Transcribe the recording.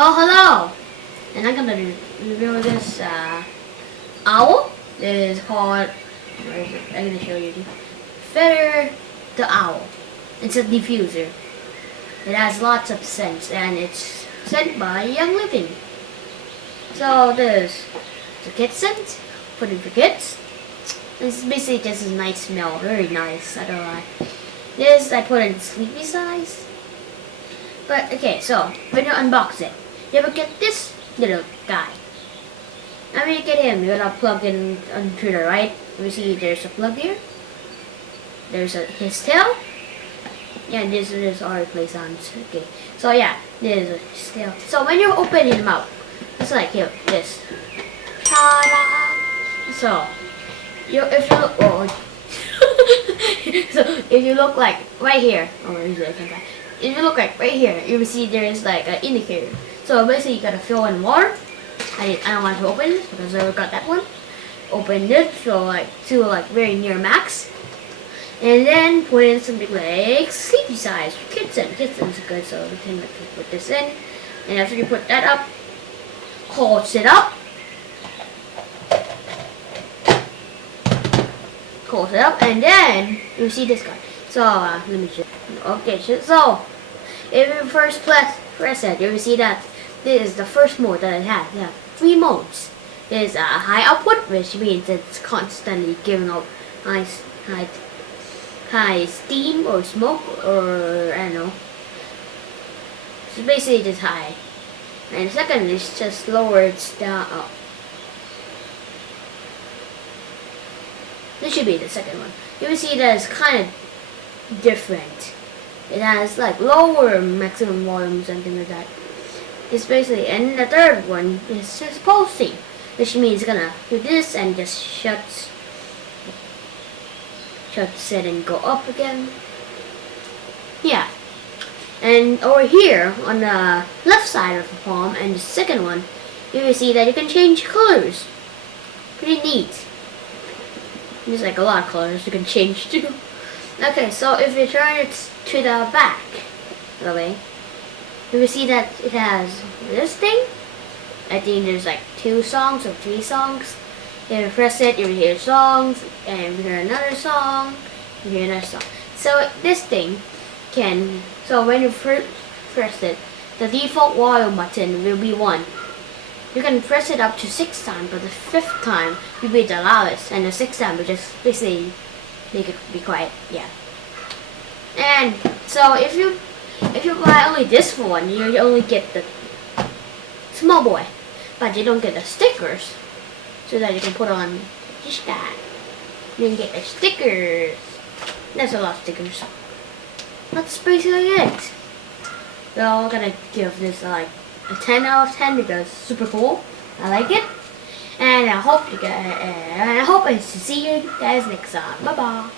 Well, hello, and I'm gonna review this owl. It is called, where is it? I'm gonna show you. Feather the Owl. It's a diffuser. It has lots of scents, and it's sent by Young Living. So there's the KidScents, put it for kids. This is basically just a nice smell, very nice. I don't know why. This I put in SniffleEase. But okay, so when you unbox it, you ever get this little guy. I mean, you get him, you're gonna plug in onto the right. You see there's a plug here. There's his tail. Yeah, this is already placed on. Okay, so yeah, this is his tail. So when you open him up, it's like here, this. Ta-da! So, so if you look like right here, if you look like right here, you will see there is like an indicator. So basically you gotta fill in water. I don't want to open this because I already got that one. Open this, fill like to like very near max. And then put in something like SleepylzeKidScents. KidScents is good, so we can put this in. And after you put that up, close it up. Close it up, and then you see this guy. So let me show. Okay, so if you first press it, you will see that this is the first mode that it has. It has 3 modes. There's a high output, which means it's constantly giving out high steam or smoke, or I don't know. So basically just high. And the second is just lower it down up. This should be the second one. You will see that it's kind of different. It has like lower maximum volume, something like that. It's basically, and the third one is just pulsing, which means it's gonna do this and just shuts it and go up again. Yeah. And over here on the left side of the palm and the second one, you will see that you can change colors. Pretty neat. There's like a lot of colors you can change too. Okay, so if you turn it to the back, by the way, you will see that it has this thing. I think there's like 2 songs or 3 songs. If you press it, you will hear songs, and if you hear another song, you hear another song. So this thing can, so when you first press it, the default volume button will be 1. You can press it up to 6 times, but the 5th time will be the loudest, and the 6th time will just basically make it be quiet. Yeah. And so if you buy only this one, you only get the small boy, but you don't get the stickers, so that you can put on this guy. You can get the stickers. There's a lot of stickers. That's basically it. So I'm gonna give this like a 10 out of 10 because it's super cool. I like it, and I hope I see you guys next time. Bye bye.